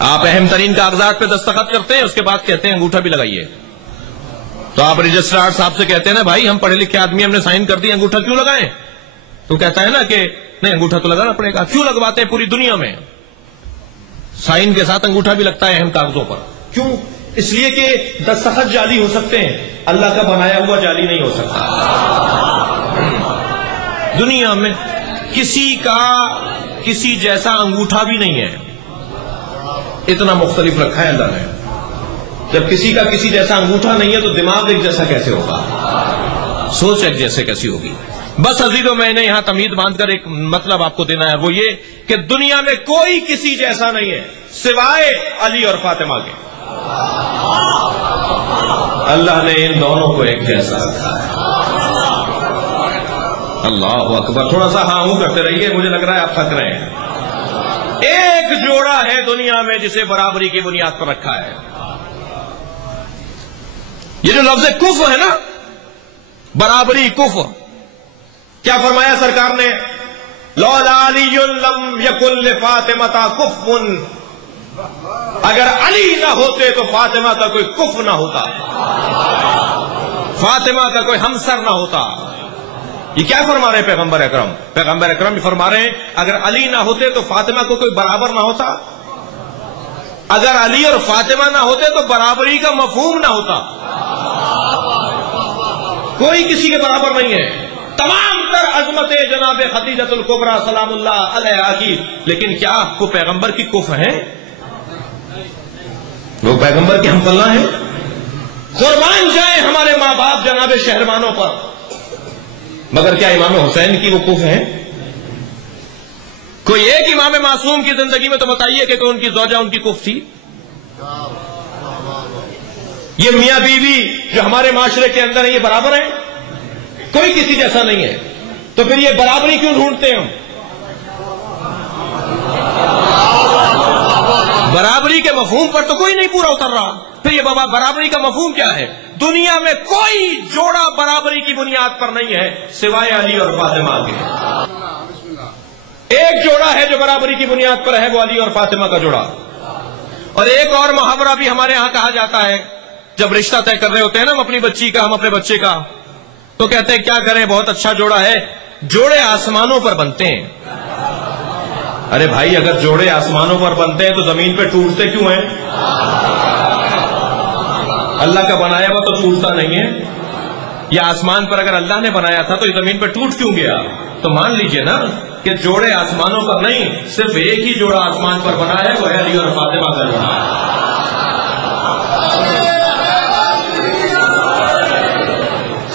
آپ اہم ترین کاغذات پہ دستخط کرتے ہیں، اس کے بعد کہتے ہیں انگوٹھا بھی لگائیے. تو آپ رجسٹرار صاحب سے کہتے ہیں نا بھائی ہم پڑھے لکھے آدمی ہم نے سائن کر دی، انگوٹھا کیوں لگائیں؟ تو کہتا ہے نا کہ نہیں انگوٹھا تو لگانا پڑے گا. کیوں لگواتے ہیں؟ پوری دنیا میں سائن کے ساتھ انگوٹھا بھی لگتا ہے اہم کاغذوں پر. کیوں؟ اس لیے کہ دستخط جعلی ہو سکتے ہیں، اللہ کا بنایا ہوا جعلی نہیں ہو سکتا. دنیا میں کسی کا کسی جیسا انگوٹھا بھی نہیں ہے، اتنا مختلف رکھا ہے اللہ نے. جب کسی کا کسی جیسا انگوٹھا نہیں ہے تو دماغ ایک جیسا کیسے ہوگا، سوچ ایک جیسے کیسی ہوگی. بس عزیزوں میں نے یہاں تمہید باندھ کر ایک مطلب آپ کو دینا ہے، وہ یہ کہ دنیا میں کوئی کسی جیسا نہیں ہے سوائے علی اور فاطمہ کے. اللہ نے ان دونوں کو ایک جیسا رکھا ہے. اللہ اکبر. تھوڑا سا ہاں ہوں کرتے رہیے، مجھے لگ رہا ہے آپ تھک رہے ہیں. ایک جوڑا ہے دنیا میں جسے برابری کی بنیاد پر رکھا ہے. یہ جو لفظ کف ہے نا، برابری کف، کیا فرمایا سرکار نے؟ لولا علی لم یکن لفاطمہ کف، اگر علی نہ ہوتے تو فاطمہ کا کوئی کف نہ ہوتا، فاطمہ کا کوئی ہمسر نہ ہوتا. یہ کیا فرما رہے ہیں پیغمبر اکرم؟ پیغمبر اکرم یہ فرما رہے ہیں اگر علی نہ ہوتے تو فاطمہ کو کوئی برابر نہ ہوتا، اگر علی اور فاطمہ نہ ہوتے تو برابری کا مفہوم نہ ہوتا. کوئی کسی کے برابر نہیں ہے. تمام تر عظمت جناب خدیجۃ الکبریٰ سلام اللہ علیہا کی، لیکن کیا وہ پیغمبر کی کف ہے؟ وہ پیغمبر کی ہم پلہ ہیں؟ قربان جائیں ہمارے ماں باپ جناب شہربانوں پر، مگر کیا امام حسین کی وہ کف ہے؟ کوئی ایک امام معصوم کی زندگی میں تو بتائیے کہ ان کی زوجہ ان کی کف تھی. یہ میاں بیوی جو ہمارے معاشرے کے اندر ہیں یہ برابر ہیں؟ کوئی کسی جیسا نہیں ہے. تو پھر یہ برابری کیوں ڈھونڈتے ہیں ہم؟ برابری کے مفہوم پر تو کوئی نہیں پورا اتر رہا. پھر یہ بابا برابری کا مفہوم کیا ہے؟ دنیا میں کوئی جوڑا برابری کی بنیاد پر نہیں ہے سوائے علی اور فاطمہ کے. ایک جوڑا ہے جو برابری کی بنیاد پر ہے، وہ علی اور فاطمہ کا جوڑا. اور ایک اور محاورہ بھی ہمارے ہاں کہا جاتا ہے، جب رشتہ طے کر رہے ہوتے ہیں نا ہم اپنی بچی کا، ہم اپنے بچے کا، تو کہتے ہیں کیا کریں بہت اچھا جوڑا ہے، جوڑے آسمانوں پر بنتے ہیں. ارے بھائی اگر جوڑے آسمانوں پر بنتے ہیں تو زمین پہ ٹوٹتے کیوں ہیں؟ اللہ کا بنایا ہوا تو ٹوٹتا نہیں ہے. یہ آسمان پر اگر اللہ نے بنایا تھا تو یہ زمین پہ ٹوٹ کیوں گیا؟ تو مان لیجئے نا کہ جوڑے آسمانوں پر نہیں، صرف ایک ہی جوڑا آسمان پر بنا ہے، وہ ہے علی اور فاطمہ کا جوڑا.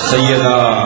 سیدہ